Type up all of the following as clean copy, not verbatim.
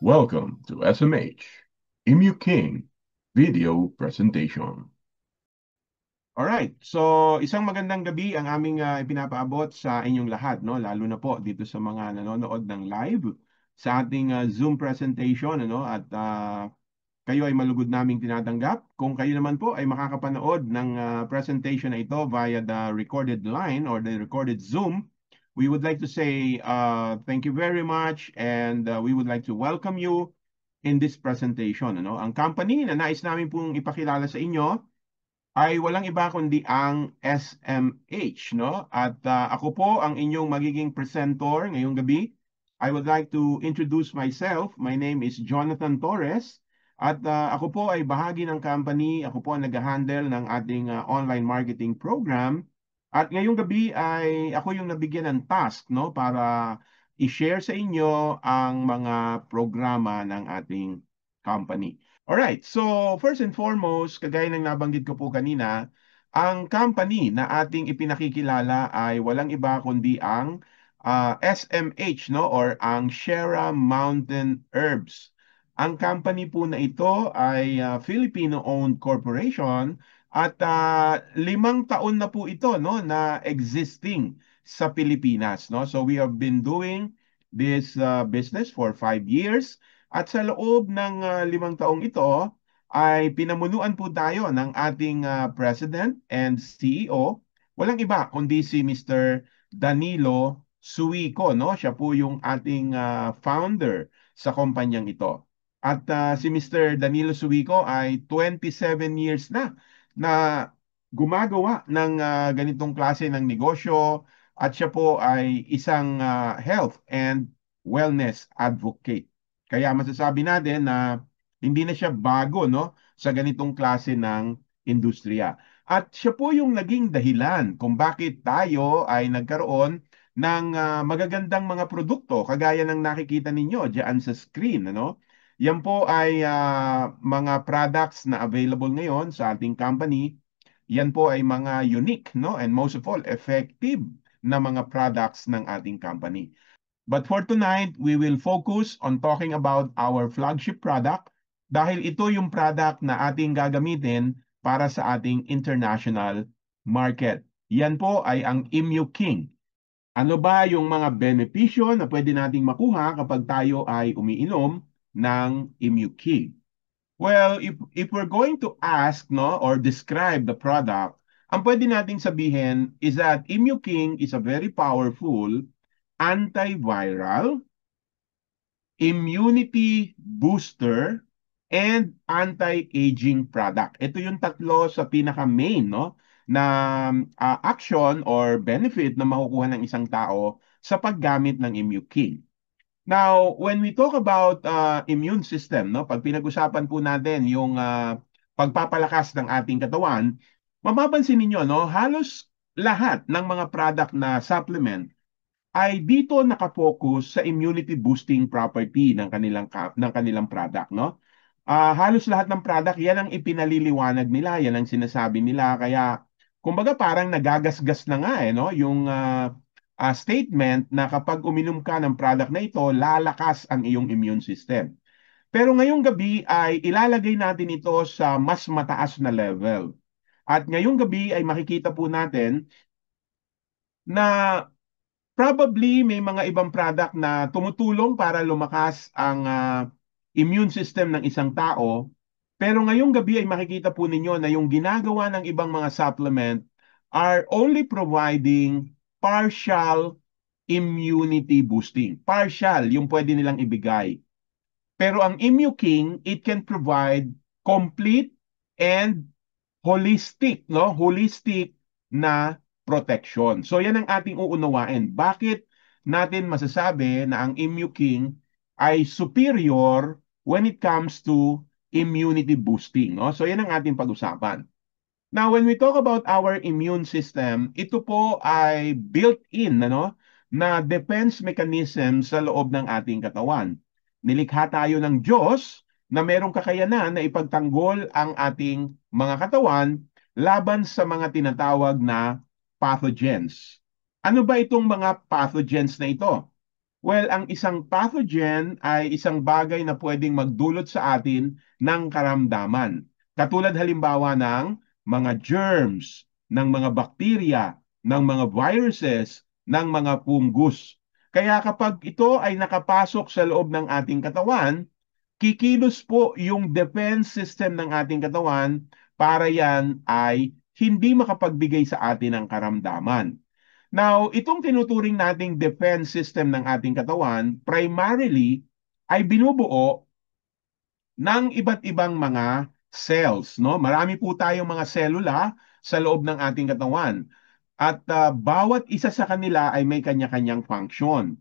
Welcome to SMH Emu King video presentation. Alright, so isang magandang gabi ang aming ipinapaabot sa inyong lahat, no? Lalo na po dito sa mga nanonood ng live sa ating Zoom presentation, ano? At kayo ay malugod naming tinatanggap. Kung kayo naman po ay makakapanood ng presentation na ito via the recorded line or the recorded Zoom, we would like to say thank you very much and we would like to welcome you in this presentation. Ano? Ang company na nais namin pong ipakilala sa inyo ay walang iba kundi ang SMH. No? At ako po ang inyong magiging presenter ngayong gabi. I would like to introduce myself. My name is Jonathan Torres. At ako po ay bahagi ng company. Ako po ang nag-handle ng ating online marketing program. At ngayong gabi ay ako yung nabigyan ng task, no, para i-share sa inyo ang mga programa ng ating company. Alright, so first and foremost, kagaya ng nabanggit ko po kanina, ang company na ating ipinakikilala ay walang iba kundi ang SMH, no, or ang Sierra Mountain Herbs. Ang company po na ito ay Filipino-owned corporation at 5 taon na po ito, no, na existing sa Pilipinas, no. So we have been doing this business for 5 years. At sa loob ng 5 taong ito ay pinamunuan po tayo ng ating President and CEO. Walang iba kundi si Mr. Danilo Suico, no? Siya po yung ating founder sa kumpanyang ito. At si Mr. Danilo Suico ay 27 years na gumagawa ng ganitong klase ng negosyo at siya po ay isang health and wellness advocate. Kaya masasabi natin na hindi na siya bago, no, sa ganitong klase ng industriya. At siya po yung naging dahilan kung bakit tayo ay nagkaroon ng magagandang mga produkto kagaya ng nakikita ninyo diyan sa screen, ano? Yan po ay mga products na available ngayon sa ating company. Yan po ay mga unique, no? And most of all, effective na mga products ng ating company. But for tonight, we will focus on talking about our flagship product dahil ito yung product na ating gagamitin para sa ating international market. Yan po ay ang Emu King. Ano ba yung mga benepisyo na pwede nating makuha kapag tayo ay umiinom ng Emu King? Well, if we're going to ask, no, or describe the product, ang pwede nating sabihin is that Emu King is a very powerful antiviral, immunity booster, and anti-aging product. Ito yung tatlo sa pinaka-main, no, na action or benefit na makukuha ng isang tao sa paggamit ng Immune King. Now, when we talk about immune system, no, pag pinag-usapan po natin yung pagpapalakas ng ating katawan, mapapansin niyo, no, halos lahat ng mga product na supplement ay dito nakafocus sa immunity boosting property ng kanilang product, no? Halos lahat ng product, yan ang ipinaliliwanag nila, yan ang sinasabi nila. Kaya, kumbaga parang nagagasgas na nga no? Yung statement na kapag uminom ka ng product na ito, lalakas ang iyong immune system. Pero ngayong gabi ay ilalagay natin ito sa mas mataas na level. At ngayong gabi ay makikita po natin na probably may mga ibang product na tumutulong para lumakas ang immune system ng isang tao. Pero ngayong gabi ay makikita po ninyo na yung ginagawa ng ibang mga supplement are only providing partial immunity boosting. Partial yung pwede nilang ibigay. Pero ang Immuking, it can provide complete and holistic, no? Holistic na protection. So yan ang ating uunawain. Bakit natin masasabi na ang Immuking ay superior when it comes to immunity boosting, no? So yan ang ating pag-usapan. Now, when we talk about our immune system, ito po ay built-in, ano, na defense mechanism sa loob ng ating katawan. Nilikha tayo ng Diyos na merong kakayanan na ipagtanggol ang ating mga katawan laban sa mga tinatawag na pathogens. Ano ba itong mga pathogens na ito? Well, ang isang pathogen ay isang bagay na pwedeng magdulot sa atin ng karamdaman. Katulad halimbawa ng mga germs, ng mga bakterya, ng mga viruses, ng mga fungus. Kaya kapag ito ay nakapasok sa loob ng ating katawan, kikilos po yung defense system ng ating katawan para yan ay hindi makapagbigay sa atin ng karamdaman. Now, itong tinuturing nating defense system ng ating katawan, primarily ay binubuo ng iba't ibang mga cells, no? Marami po tayong mga selula sa loob ng ating katawan. At bawat isa sa kanila ay may kanya-kanyang function.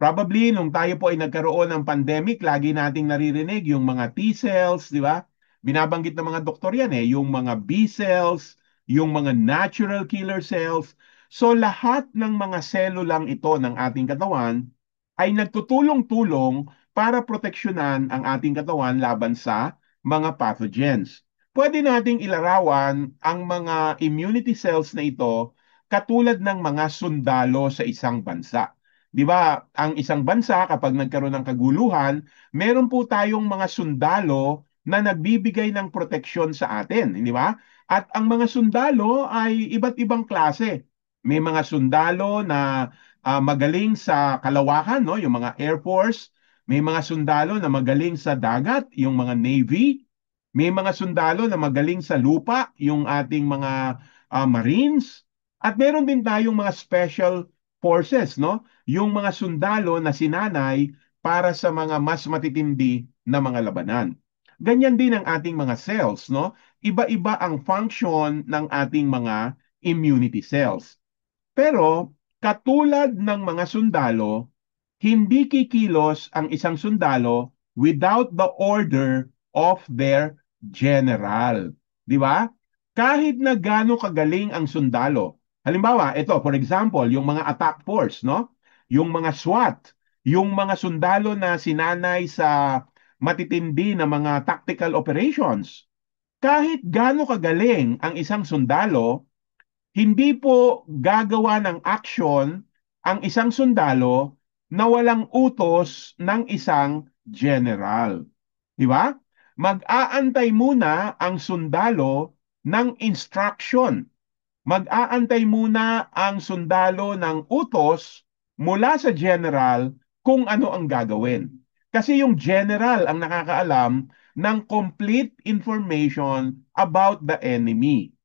Probably nung tayo po ay nagkaroon ng pandemic, lagi nating naririnig yung mga T cells, di ba? Binabanggit ng mga doktor yan yung mga B cells, yung mga natural killer cells. So lahat ng mga selulang ito ng ating katawan ay nagtutulong-tulong para proteksyonan ang ating katawan laban sa mga pathogens. Pwede nating ilarawan ang mga immunity cells na ito katulad ng mga sundalo sa isang bansa. 'Di ba, ang isang bansa kapag nagkaroon ng kaguluhan, meron po tayong mga sundalo na nagbibigay ng proteksyon sa atin, di ba? At ang mga sundalo ay iba't ibang klase. May mga sundalo na magaling sa kalawakan, no, yung mga Air Force. May mga sundalo na magaling sa dagat, yung mga Navy. May mga sundalo na magaling sa lupa, yung ating mga Marines. At meron din tayong mga special forces, no? Yung mga sundalo na sinanay para sa mga mas matitindi na mga labanan. Ganyan din ang ating mga cells, no? Iba-iba ang function ng ating mga immunity cells. Pero katulad ng mga sundalo, hindi kikilos ang isang sundalo without the order of their general. Di ba? Kahit na gaano kagaling ang sundalo. Halimbawa, ito, for example, yung mga attack force, no? Yung mga SWAT, yung mga sundalo na sinanay sa matitindi na mga tactical operations. Kahit gaano kagaling ang isang sundalo, hindi po gagawa ng action ang isang sundalo na walang utos ng isang general. Di ba? Mag-aantay muna ang sundalo ng instruction. Mag-aantay muna ang sundalo ng utos mula sa general kung ano ang gagawin. Kasi yung general ang nakakaalam ng complete information about the enemy.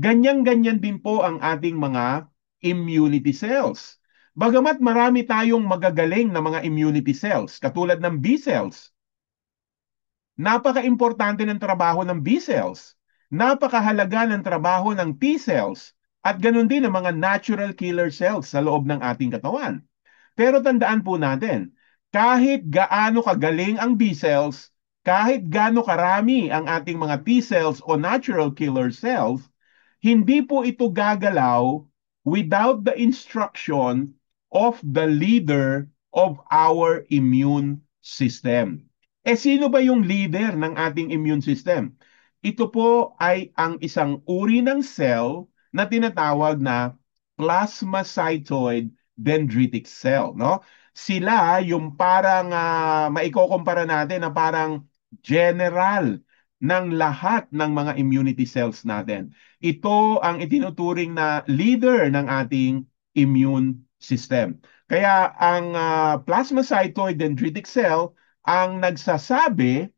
Ganyan-ganyan din po ang ating mga immunity cells. Bagamat marami tayong magagaling na mga immunity cells, katulad ng B cells, napaka-importante ng trabaho ng B cells, napakahalaga ng trabaho ng T cells, at ganun din ang mga natural killer cells sa loob ng ating katawan. Pero tandaan po natin, kahit gaano kagaling ang B cells, kahit gaano karami ang ating mga T cells o natural killer cells, hindi po ito gagalaw without the instruction of the leader of our immune system. Sino ba yung leader ng ating immune system? Ito po ay ang isang uri ng cell na tinatawag na plasmacytoid dendritic cell, no? Sila yung parang maikukumpara natin na parang general ng lahat ng mga immunity cells natin. Ito ang itinuturing na leader ng ating immune system. Kaya ang plasmacytoid dendritic cell ang nagsasabi,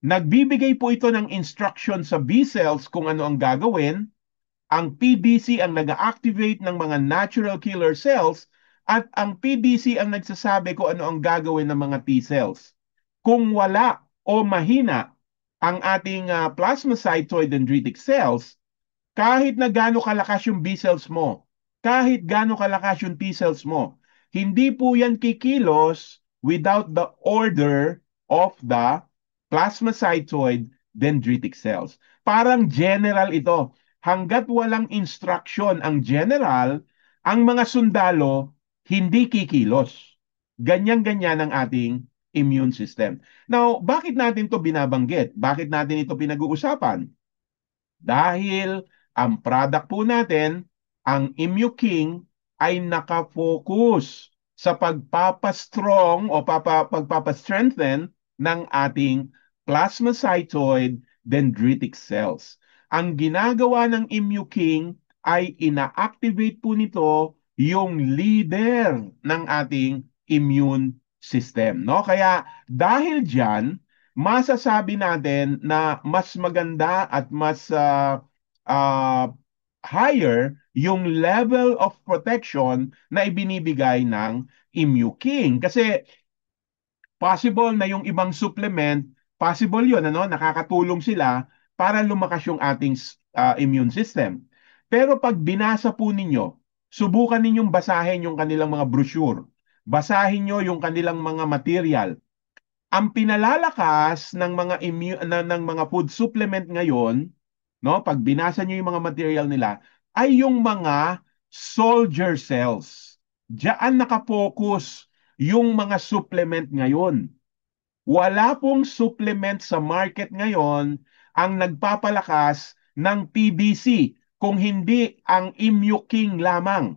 nagbibigay po ito ng instruction sa B cells kung ano ang gagawin. Ang PDC ang nag-activate ng mga natural killer cells at ang PDC ang nagsasabi kung ano ang gagawin ng mga T cells. Kung wala o mahina ang ating plasmacytoid dendritic cells, kahit na gaano kalakas yung B cells mo, kahit gaano kalakas yung T cells mo, hindi po yan kikilos without the order of the plasmacytoid dendritic cells. Parang general ito. Hanggat walang instruction ang general, ang mga sundalo hindi kikilos. Ganyan-ganyan ang ating immune system. Now, bakit natin to binabanggit? Bakit natin ito pinag-uusapan? Dahil ang product po natin, ang ImmuKing, ay nakafocus sa pagpapastrong o pagpapastrengthen ng ating plasmacytoid dendritic cells. Ang ginagawa ng Immuking ay ina-activate po nito yung leader ng ating immune system, no? Kaya dahil diyan, masasabi natin na mas maganda at mas uh, higher yung level of protection na ibinibigay ng Immuking. Kasi possible na yung ibang supplement, possible yun, ano, nakakatulong sila para lumakas yung ating immune system. Pero pag binasa po ninyo, subukan ninyong basahin yung kanilang mga brochure. Basahin nyo yung kanilang mga material. Ang pinalalakas ng mga ng mga food supplement ngayon, no, pag binasa niyo yung mga material nila, ay yung mga soldier cells. Diyan nakapokus yung mga supplement ngayon. Wala pong supplement sa market ngayon ang nagpapalakas ng PBC kung hindi ang Immuking lamang.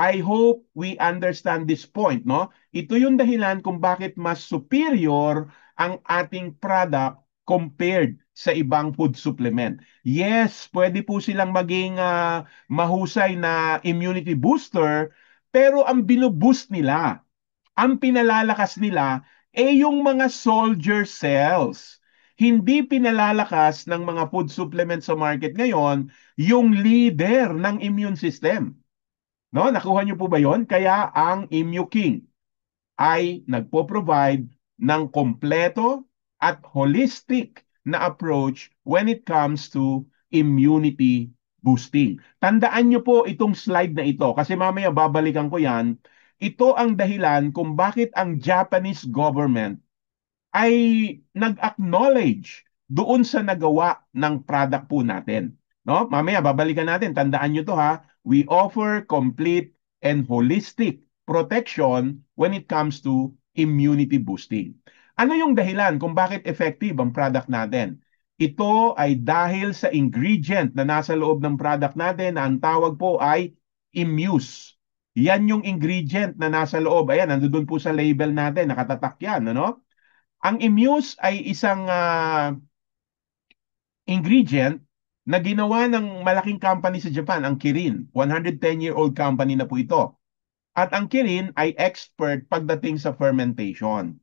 I hope we understand this point, no? Ito yung dahilan kung bakit mas superior ang ating product compared sa ibang food supplement. Yes, pwede po silang maging mahusay na immunity booster, pero ang binuboost nila, ang pinalalakas nila, yung mga soldier cells. Hindi pinalalakas ng mga food supplement sa market ngayon yung leader ng immune system. No, nakuha niyo po ba 'yon? Kaya ang Immuking ay nagpo-provide ng kompleto at holistic na approach when it comes to immunity boosting. Tandaan niyo po itong slide na ito kasi mamaya babalikan ko 'yan. Ito ang dahilan kung bakit ang Japanese government ay nag-acknowledge doon sa nagawa ng product po natin. No? Mamaya babalikan natin, tandaan nyo to ha. We offer complete and holistic protection when it comes to immunity boosting. Ano yung dahilan kung bakit effective ang product natin? Ito ay dahil sa ingredient na nasa loob ng product natin na ang tawag po ay Immuse. Yan yung ingredient na nasa loob. Ayan, nandoon po sa label natin, nakatatak yan. Ano? Ang Immuse ay isang ingredient na ginawa ng malaking company sa Japan, ang Kirin. 110-year-old company na po ito. At ang Kirin ay expert pagdating sa fermentation.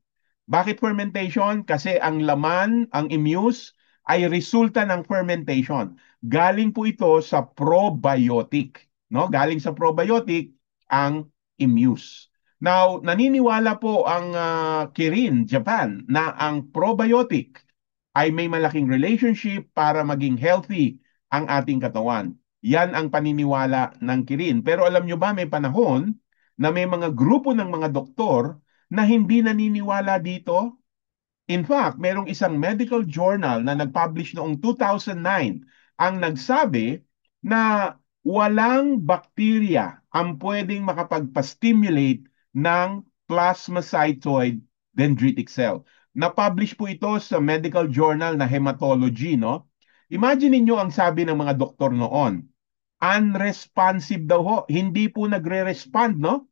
Bakit fermentation? Kasi ang laman, ang Immuse, ay resulta ng fermentation. Galing po ito sa probiotic. No? Galing sa probiotic ang Immuse. Now, naniniwala po ang Kirin, Japan, na ang probiotic ay may malaking relationship para maging healthy ang ating katawan. Yan ang paniniwala ng Kirin. Pero alam nyo ba, may panahon na may mga grupo ng mga doktor na hindi naniniwala dito. In fact, merong isang medical journal na nag-publish noong 2009 ang nagsabi na walang bakterya ang pwedeng makapagpa-stimulate ng plasmacytoid dendritic cell. Na-publish po ito sa medical journal na Hematology, no? Imagine niyo ang sabi ng mga doktor noon. Unresponsive daw ho, hindi po nagre-respond, no?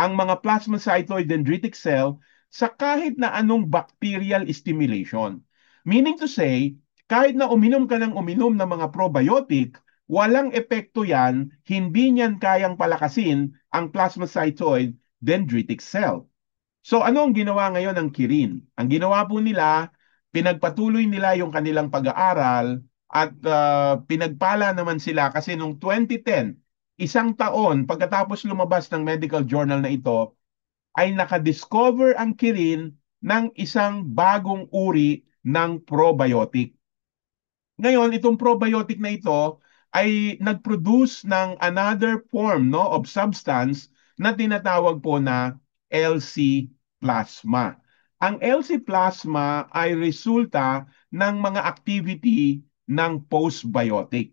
Ang mga plasmacytoid dendritic cell sa kahit na anong bacterial stimulation. Meaning to say, kahit na uminom ka ng uminom ng mga probiotic, walang epekto yan, hindi niyan kayang palakasin ang plasmacytoid dendritic cell. So ano ang ginawa ngayon ng Kirin? Ang ginawa po nila, pinagpatuloy nila yung kanilang pag-aaral at pinagpala naman sila kasi noong 2010, isang taon pagkatapos lumabas ng medical journal na ito, ay nakadiscover ang Kirin ng isang bagong uri ng probiotic. Ngayon, itong probiotic na ito ay nag-produce ng another form, no, of substance na tinatawag po na LC plasma. Ang LC plasma ay resulta ng mga activity ng postbiotic.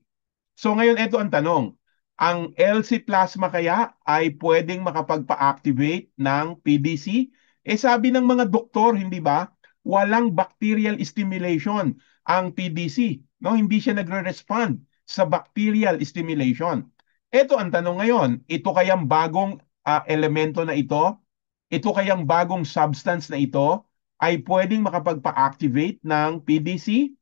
So ngayon, ito ang tanong. Ang LC plasma kaya ay pwedeng makapagpa-activate ng PBC? Sabi ng mga doktor, hindi ba? Walang bacterial stimulation ang PBC. No, hindi siya nagre-respond sa bacterial stimulation. Ito ang tanong ngayon, ito kayang bagong elemento na ito kayang bagong substance na ito ay pwedeng makapagpa-activate ng PDC?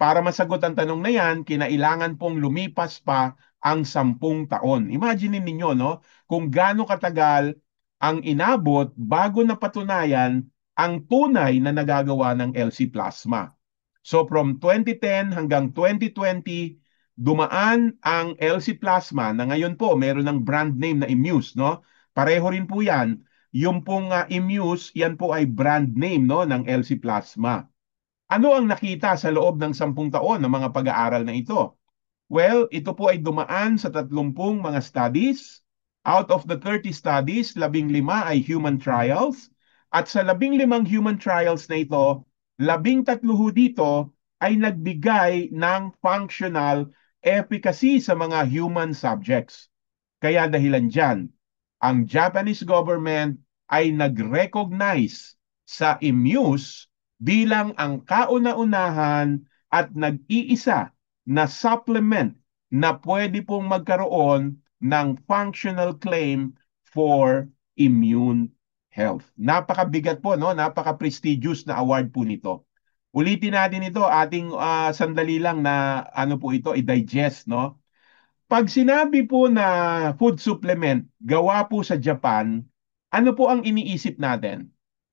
Para masagot ang tanong na yan, kinailangan pong lumipas pa ang 10 taon. Imagine ninyo, no? Kung gaano katagal ang inabot bago napatunayan ang tunay na nagagawa ng LC plasma. So from 2010 hanggang 2020, dumaan ang LC plasma na ngayon po meron ng brand name na Immuse, no? Pareho rin po yan. Yung pong Immuse, yan po ay brand name, no, ng LC plasma. Ano ang nakita sa loob ng 10 taon ng mga pag-aaral na ito? Well, ito po ay dumaan sa 30 mga studies. Out of the 30 studies, 15 ay human trials. At sa 15 human trials na ito, 13 dito ay nagbigay ng functional efficacy sa mga human subjects. Kaya dahilan dyan, ang Japanese government ay nag-recognize sa Immuse bilang ang kauna-unahan at nag-iisa na supplement na pwede pong magkaroon ng functional claim for immune health. Napakabigat po, no? Napaka-prestigious na award po nito. Ulitin natin ito, ating sandali lang na ano po ito, i-digest, no? Pag sinabi po na food supplement gawa po sa Japan, ano po ang iniisip natin?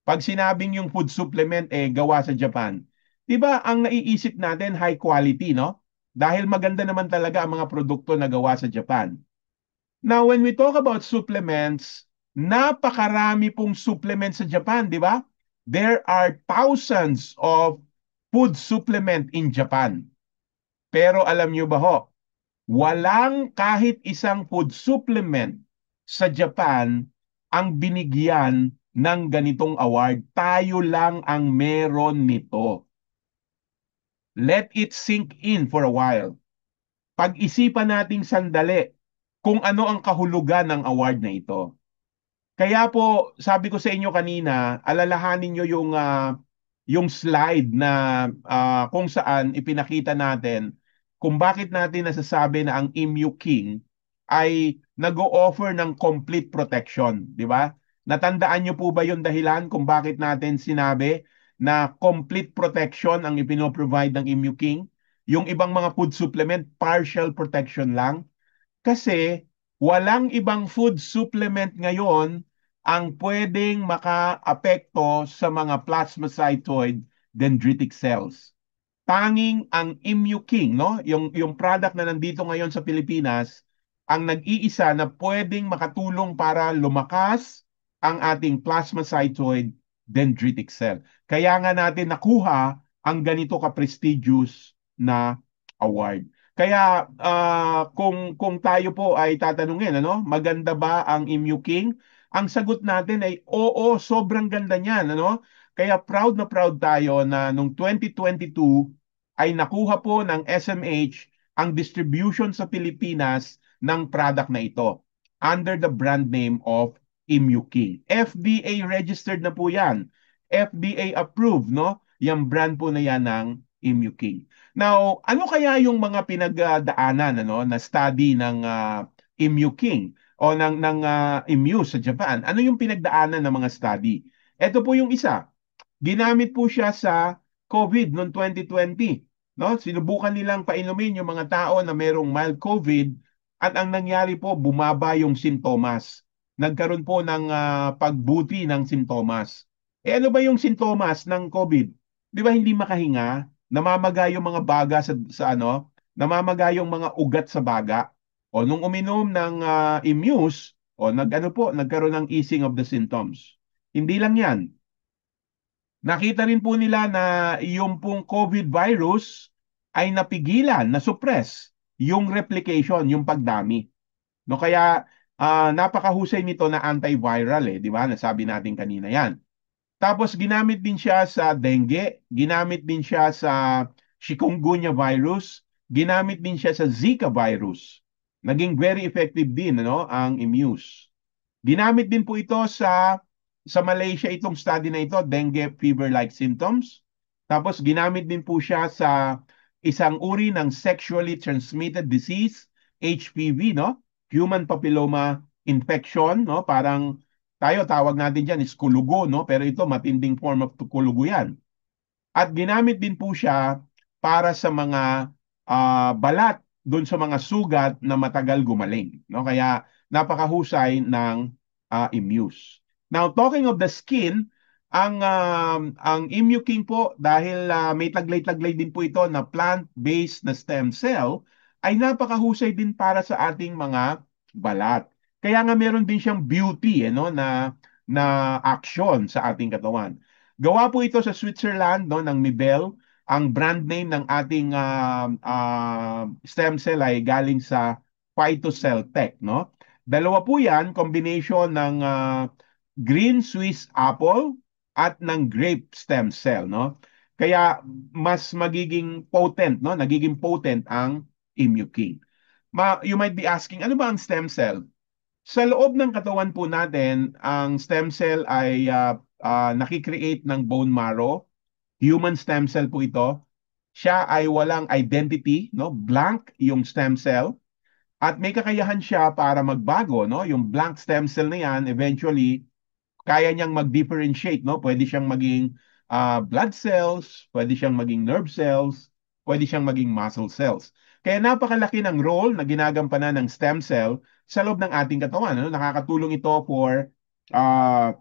Pag sinabing yung food supplement gawa sa Japan, 'di ba ang naiisip natin high quality, no? Dahil maganda naman talaga ang mga produkto na gawa sa Japan. Now, when we talk about supplements, napakarami pong supplements sa Japan, 'di ba? There are thousands of food supplement in Japan. Pero alam niyo ba ho, walang kahit isang food supplement sa Japan ang binigyan ng ganitong award. Tayo lang ang meron nito. Let it sink in for a while. Pag-isipan nating sandali kung ano ang kahulugan ng award na ito. Kaya po, sabi ko sa inyo kanina, alalahanin nyo yung slide na kung saan ipinakita natin kung bakit natin nasasabi na ang Emu King ay nag-o-offer ng complete protection, di ba? Natandaan nyo po ba yung dahilan kung bakit natin sinabi na complete protection ang ipinoprovide ng Emu King? Yung ibang mga food supplement, partial protection lang. Kasi walang ibang food supplement ngayon ang pwedeng makaapekto sa mga plasmacytoid dendritic cells. Tanging ang Immuking, no? Yung product na nandito ngayon sa Pilipinas, ang nag-iisa na pwedeng makatulong para lumakas ang ating plasmacytoid dendritic cell. Kaya nga natin nakuha ang ganito ka-prestigious na award. Kaya kung tayo po ay tatanungin, ano, maganda ba ang Immuking? Ang sagot natin ay oo, sobrang ganda niyan, ano? Kaya proud na proud tayo na nung 2022 ay nakuha po ng SMH ang distribution sa Pilipinas ng product na ito under the brand name of Immuking. FDA registered na po yan. FDA approved, no? Yung brand po na yan ng Immuking. Now, ano kaya yung mga pinagdaanan ano na study ng Immuking o ng Immuse sa Japan? Ano yung pinagdaanan ng mga study? Ito po yung isa. Ginamit po siya sa COVID noong 2020. No? Sinubukan nilang painumin yung mga tao na merong mild COVID at ang nangyari po, bumaba yung sintomas. Nagkaroon po ng pagbuti ng sintomas. Ano ba yung sintomas ng COVID? Di ba hindi makahinga? Namamaga yung mga baga sa ano? Namamaga yung mga ugat sa baga. O nung uminom ng Immuse, o nag-ano po, nagkaroon ng easing of the symptoms. Hindi lang yan. Nakita rin po nila na yung pong COVID virus ay napigilan, na-suppress yung replication, yung pagdami. No, kaya napakahusay nito na antiviral di ba? Nasabi natin kanina yan. Tapos ginamit din siya sa dengue, ginamit din siya sa chikungunya virus, ginamit din siya sa Zika virus. Naging very effective din ano, ang Immuse. Ginamit din po ito sa Malaysia itong study na ito, dengue fever-like symptoms. Tapos ginamit din po siya sa isang uri ng sexually transmitted disease, HPV, no? Human papilloma infection, no? Parang tayo tawag natin diyan is kulugo, no? Pero ito matinding form of kulugo 'yan. At ginamit din po siya para sa mga balat doon sa mga sugat na matagal gumaling, no? Kaya napakahusay ng Immuse. Now, talking of the skin, ang Immuking po dahil may taglay-taglay din po ito na plant-based na stem cell ay napakahusay din para sa ating mga balat. Kaya nga meron din siyang beauty no na action sa ating katawan. Gawa po ito sa Switzerland no ng Mibel. Ang brand name ng ating stem cell ay galing sa Phytocell Tech no. Dalawa po 'yan, combination ng green Swiss apple at ng grape stem cell no. Kaya mas magiging potent no, nagiging potent ang Immuking. You might be asking, ano ba ang stem cell? Sa loob ng katawan po natin, ang stem cell ay nakikreate ng bone marrow. Human stem cell po ito. Siya ay walang identity, no? Blank yung stem cell. At may kakayahan siya para magbago, no? Yung blank stem cell na yan, eventually, kaya niyang mag-differentiate, no? Pwede siyang maging blood cells, pwede siyang maging nerve cells, pwede siyang maging muscle cells. Kaya napakalaki ng role na ginagampanan ng stem cell sa loob ng ating katawan. Ano? Nakakatulong ito for uh,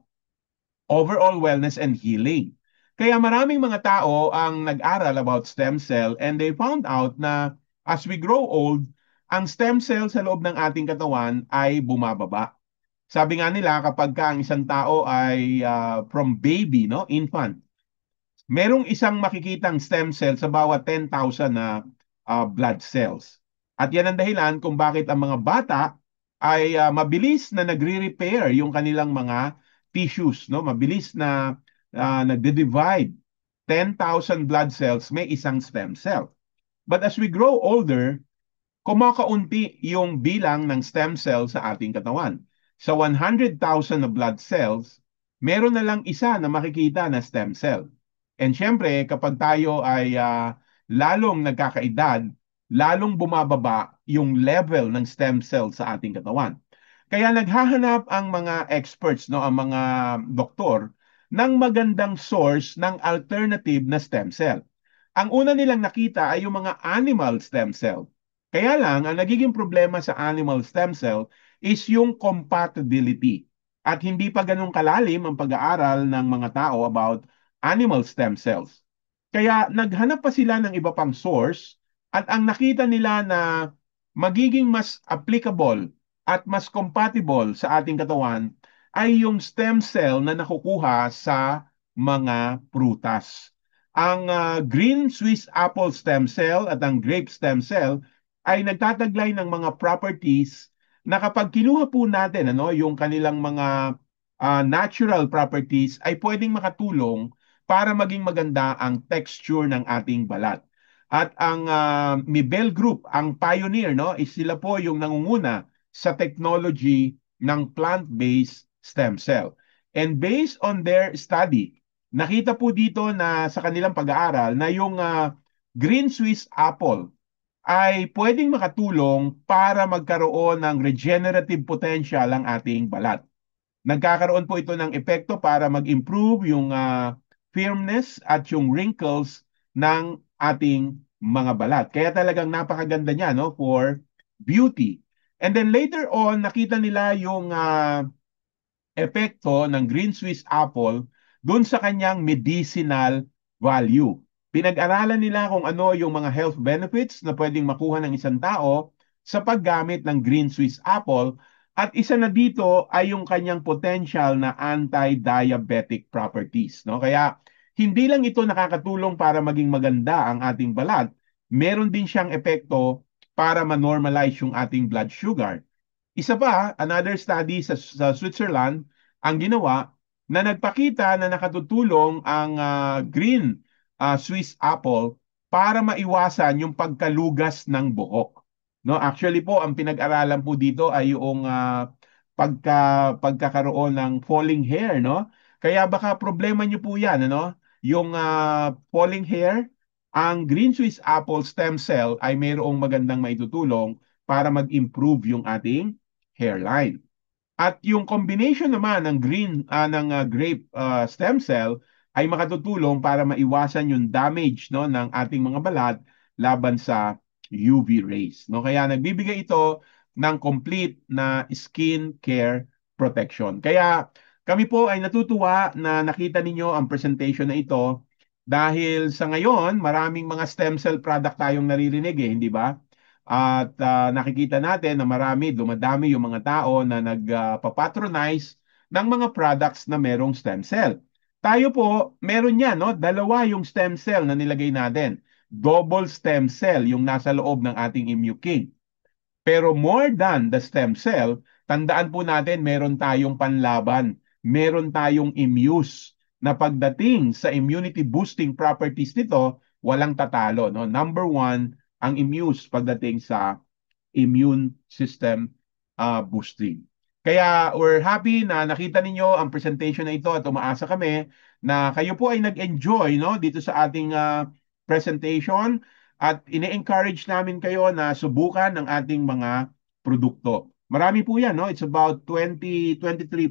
overall wellness and healing. Kaya maraming mga tao ang nag-aral about stem cell and they found out na as we grow old, ang stem cell sa loob ng ating katawan ay bumababa. Sabi nga nila kapag ka ang isang tao ay from baby, no, infant, merong isang makikitang stem cell sa bawat 10,000 na blood cells. At yan ang dahilan kung bakit ang mga bata ay mabilis na nagre-repair yung kanilang mga tissues, no? Mabilis na nagde-divide. 10,000 blood cells may isang stem cell. But as we grow older, kumakaunti yung bilang ng stem cell sa ating katawan. Sa 100,000 na blood cells, meron na lang isa na makikita na stem cell. And syempre, kapag tayo ay lalong nagkakaedad, lalong bumababa yung level ng stem cell sa ating katawan. Kaya naghahanap ang mga experts, no, ang mga doktor, ng magandang source ng alternative na stem cell. Ang una nilang nakita ay yung mga animal stem cell. Kaya lang, ang nagiging problema sa animal stem cell is yung compatibility. At hindi pa ganun kalalim ang pag-aaral ng mga tao about animal stem cells. Kaya naghanap pa sila ng iba pang source at ang nakita nila na magiging mas applicable at mas compatible sa ating katawan ay yung stem cell na nakukuha sa mga prutas. Ang green Swiss apple stem cell at ang grape stem cell ay nagtataglay ng mga properties na kapag kinuha po natin yung kanilang mga natural properties ay pwedeng makatulong para maging maganda ang texture ng ating balat. At ang Mibel Group, ang pioneer, no, is sila po yung nangunguna sa technology ng plant-based stem cell. And based on their study, nakita po dito na sa kanilang pag-aaral na yung green Swiss apple ay pwedeng makatulong para magkaroon ng regenerative potential ang ating balat. Nagkakaroon po ito ng epekto para mag-improve yung firmness at yung wrinkles ng ating mga balat. Kaya talagang napakaganda niya no, for beauty. And then later on, nakita nila yung epekto ng green Swiss apple doon sa kanyang medicinal value. Pinag-aralan nila kung ano yung mga health benefits na pwedeng makuha ng isang tao sa paggamit ng green Swiss apple at isa na dito ay yung kanyang potential na anti-diabetic properties. No? Kaya hindi lang ito nakakatulong para maging maganda ang ating balat, meron din siyang epekto para ma-normalize yung ating blood sugar. Isa pa, another study sa Switzerland, ang ginawa na nagpakita na nakatutulong ang green Swiss apple para maiwasan yung pagkalugas ng buhok. No, actually po ang pinag-aralan po dito ay yung pagkakaroon ng falling hair, no? Kaya baka problema niyo po 'yan, ano? Yung falling hair, ang green Swiss apple stem cell ay mayroong magandang maitutulong para mag-improve yung ating hairline. At yung combination naman ng grape stem cell ay makatutulong para maiwasan yung damage, no, ng ating mga balat laban sa UV rays, no? Kaya nagbibigay ito ng complete na skin care protection. Kaya kami po ay natutuwa na nakita ninyo ang presentation na ito dahil sa ngayon maraming mga stem cell product tayong naririnig hindi ba? At nakikita natin na dumadami yung mga tao na nagpapatronize ng mga products na merong stem cell. Tayo po, meron yan, no? Dalawa yung stem cell na nilagay natin. Double stem cell yung nasa loob ng ating ImmuKing. Pero more than the stem cell, tandaan po natin meron tayong panlaban, meron tayong immuse na pagdating sa immunity boosting properties nito, walang tatalo. No? Number one, ang immuse pagdating sa immune system boosting. Kaya we're happy na nakita ninyo ang presentation na ito at umaasa kami na kayo po ay nag-enjoy, no, dito sa ating presentation at ine-encourage namin kayo na subukan ang ating mga produkto. Marami po yan, no? It's about 23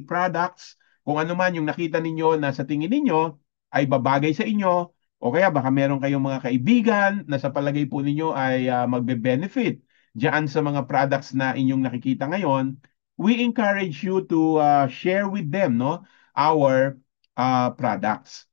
products. Kung ano man yung nakita ninyo na sa tingin ninyo ay babagay sa inyo o kaya baka meron kayong mga kaibigan na sa palagay po ninyo ay magbe-benefit diyan sa mga products na inyong nakikita ngayon, we encourage you to share with them, no, our products.